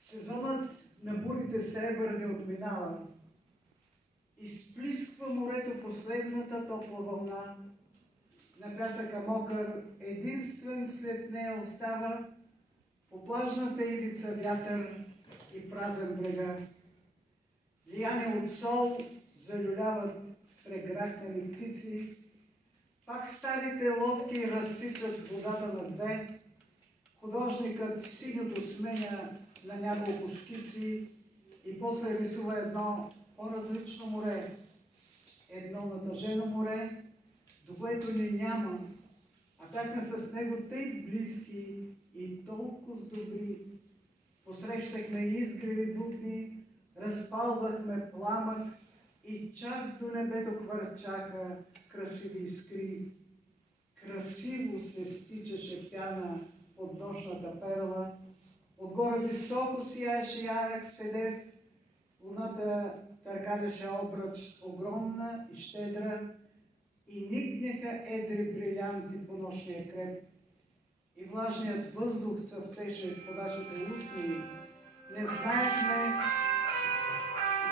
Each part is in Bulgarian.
Сезонът на бурите сребърни отминава. Изплисква морето последната топла вълна. На пясъка мокър, единствен след нея остава по плажната ивица вятър и празен брега. Лияни от сол залюляват прегракнали птици. Пак старите лодки разсичат водата на две. Художникът синьото сменя на няколко скици и после рисува едно по-различно море. Едно натъжено море, до което ни няма, а бяхме с него тъй близки и толкова добри. Посрещахме изгреви бутни, разпалвахме пламък и чак до небето хвърчаха красиви искри. Красиво се стичаше пяна от нощната перла, отгоре високо сияеше ярък седев, луната търкаляше обръч огромна и щедра и никнеха едри брилянти по нощния креп. И влажният въздух цъфтеше по нашите устни. Не знаехме,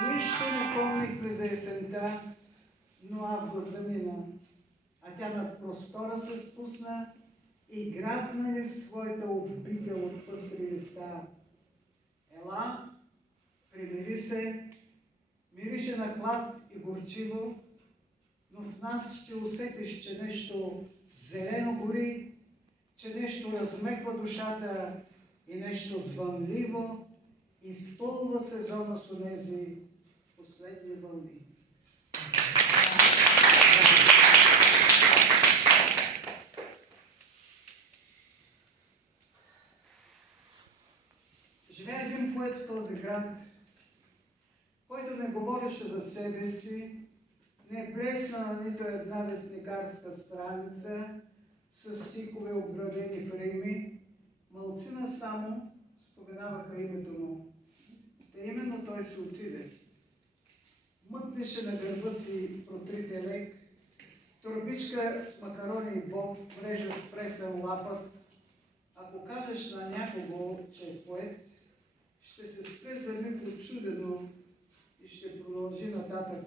нищо не помнихме за есента, но август замина, а тя над простора се спусна и грабна ни в своята обител от пъстри листа. Ела, примири се, мирише на хлад и горчиво, но в нас ще усетиш, че нещо зелено гори, че нещо размеква душата и нещо звънливо изпълва сезона с онези последни вълни. Живее един поет в този град, който не говореше за себе си, не блесна на нито една вестникарска страница с стихове обградени в рими, малцина само споменаваха името му. Та именно той се отиде. Мъкнеше на гърба си протрите лек, торбичка с макарони и боб, мрежа с пресен лапът. Ако кажеш на някого, че е поет, ще се спре за миг очудено и ще продължи нататък.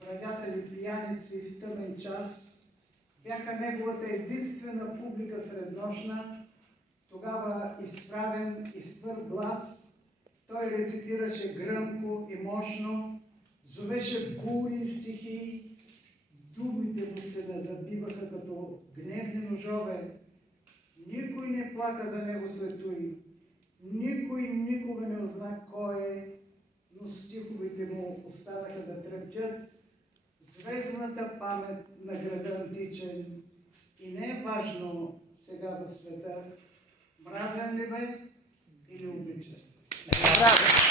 Брадясали пияници в тъмен час бяха неговата единствена публика среднощна. Тогава изправен и с твърд глас, той рецитираше гръмко и мощно, зовеше бури и стихии, думите му се назабиваха като гневни ножове. Никой не плака за него светуй, никой никога не узна кой е, но стиховете му останаха да трептят звездната памет на града античен. И не е важно сега за света, мразен ли бе или обича. Браво!